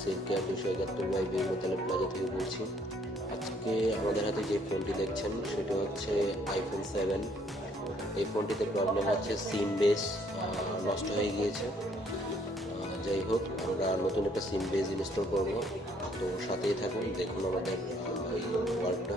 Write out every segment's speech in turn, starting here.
সেলকেয়ার 271 by B Motaleb plaza থেকে বলছি। আজকে আমাদের হাতে যে ফোনটি দেখছেন সেটা হচ্ছে iPhone 7। এই ফোনটিতে প্রবলেম হচ্ছে সিম বেস নষ্ট হয়ে গিয়েছে। যাই হোক, আমরা নতুন একটা সিম বেস ইনস্টল করব, তো সাথেই থাকুন, দেখুন আমাদের এই ওয়ার্কটা।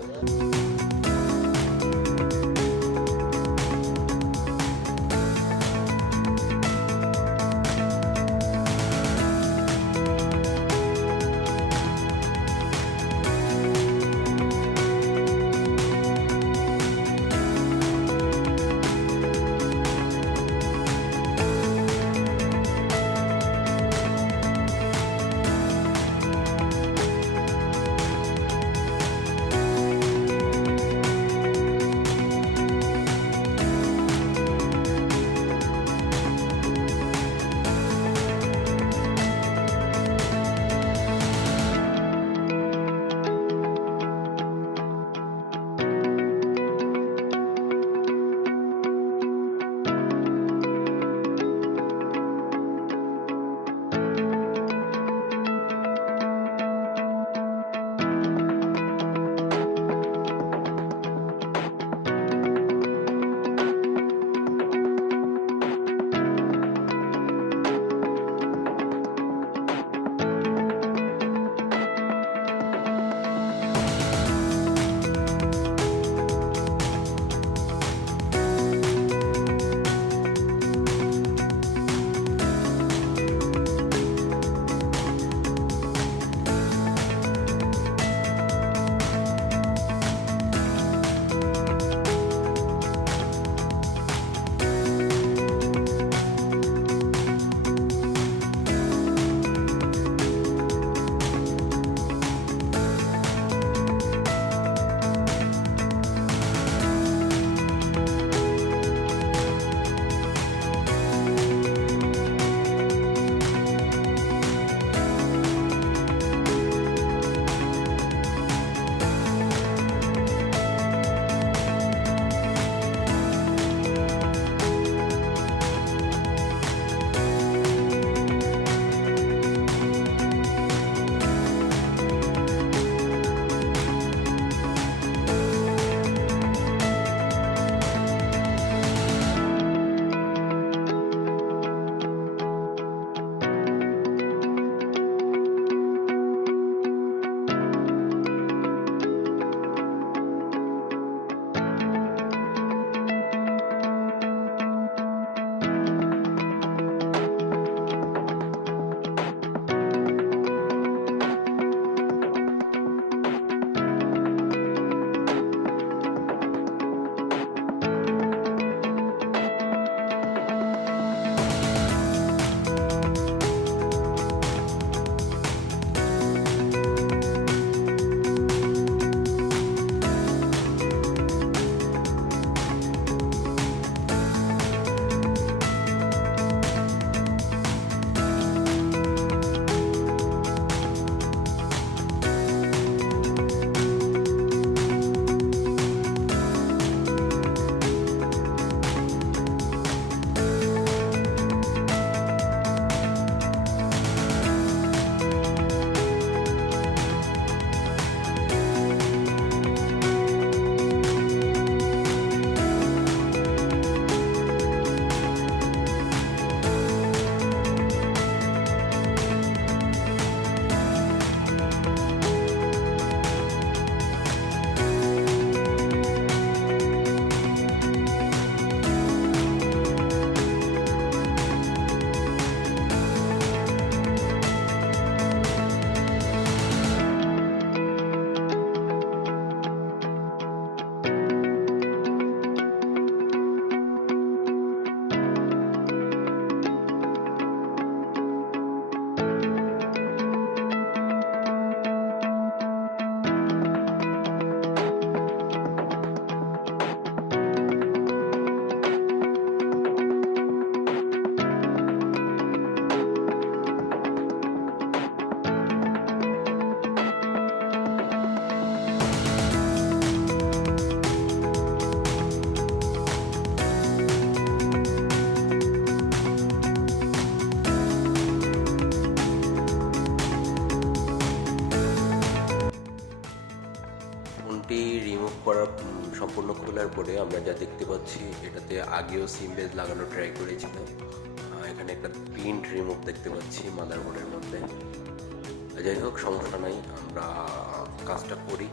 সম্পূর্ণ খোলার পরে আমরা যা দেখতে পাচ্ছি, এটাতে আগেও সিম বেস লাগানো ট্রাই করেছিল। এখানে একটা প্রিন্ট রিমুভ দেখতে পাচ্ছি মাদারবোর্ডের মধ্যে। যাই হোক, সমস্যা নাই, আমরা কাজটা করি।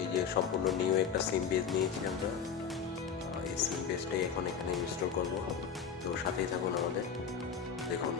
এই যে সম্পূর্ণ নিউ একটা সিম বেস নিয়েছি আমরা, এই সিম বেসটাই এখন এখানে ইনস্টল করব। তো সাথেই থাকুন আমাদের, দেখুন।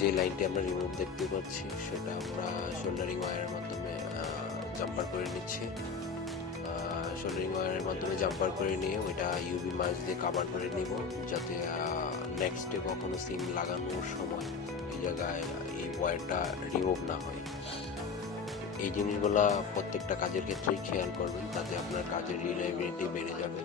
যে লাইনটি আমরা রিমুভ দেখতে পাচ্ছি, সেটা আমরা শোল্ডারিং ওয়্যারের মাধ্যমে জাম্পার করে নিচ্ছি। শোল্ডারিং ওয়্যারের মাধ্যমে জাম্পার করে নিয়ে ওইটা ইউভি মাস্ক দিয়ে কাভার করে নিব, যাতে নেক্সট ডে কখনো সিম লাগানোর সময় এই জায়গায় এই ওয়্যারটা রিমুভ না হয়। এই জিনিসগুলা প্রত্যেকটা কাজের ক্ষেত্রেই খেয়াল করবেন, তাতে আপনার কাজের রিলায়েবিলিটি বেড়ে যাবে।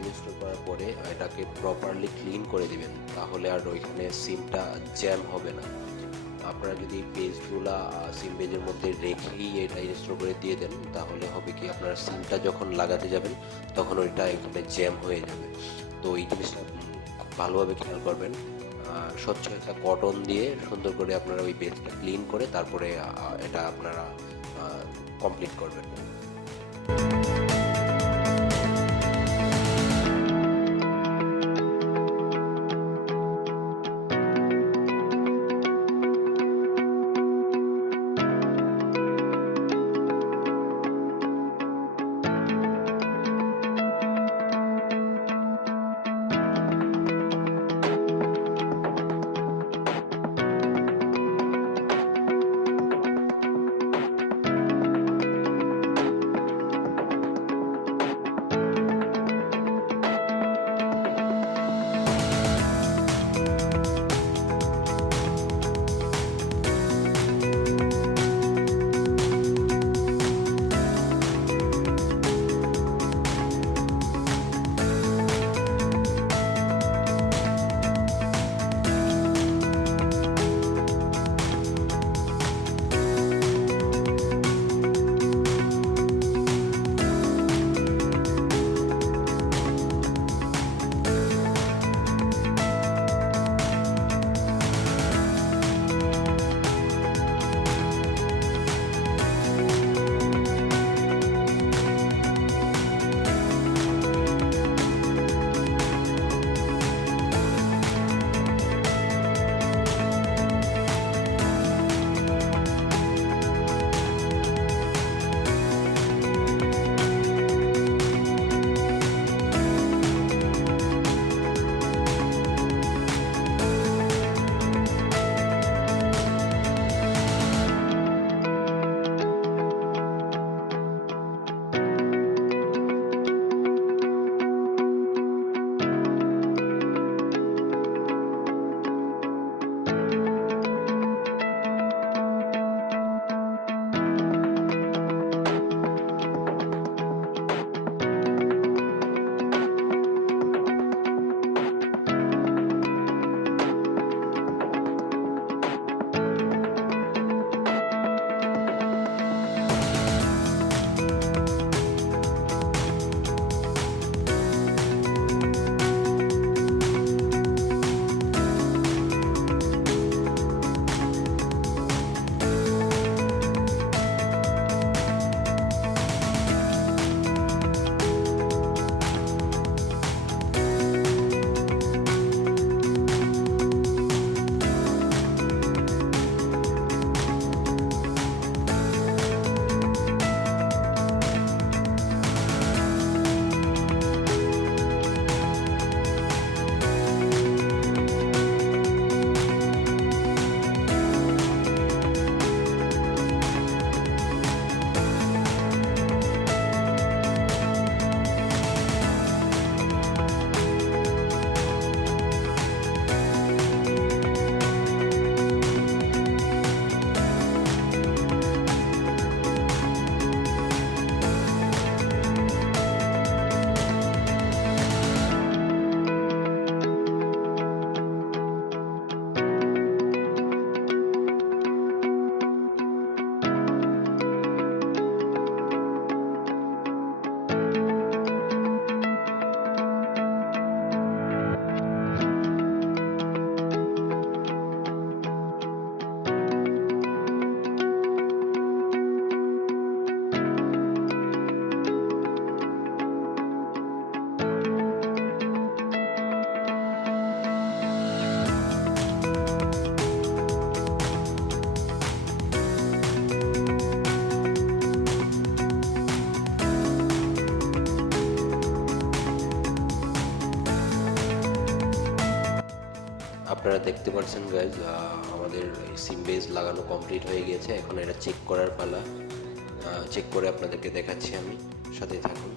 ইনস্টল করার পরে এটাকে প্রপারলি ক্লিন করে দিবেন, তাহলে আর ওইখানে সিমটা জ্যাম হবে না। আপনারা যদি পেজগুলা সিম পেজের মধ্যে রেখেই এটা ইনস্টল করে দিয়ে দেন, তাহলে হবে কি আপনারা সিমটা যখন লাগাতে যাবেন তখন ওইটা এখানে জ্যাম হয়ে যাবে। তো এই জিনিসটা খুব ভালোভাবে খেয়াল করবেন। স্বচ্ছ একটা কটন দিয়ে সুন্দর করে আপনারা ওই পেজটা ক্লিন করে তারপরে এটা আপনারা কমপ্লিট করবেন। আপনারা দেখতে পাচ্ছেন গাইজ, আমাদের সিম বেস লাগানো কমপ্লিট হয়ে গিয়েছে। এখন এটা চেক করার পালা। চেক করে আপনাদেরকে দেখাচ্ছি আমি, সাথে থাকুন।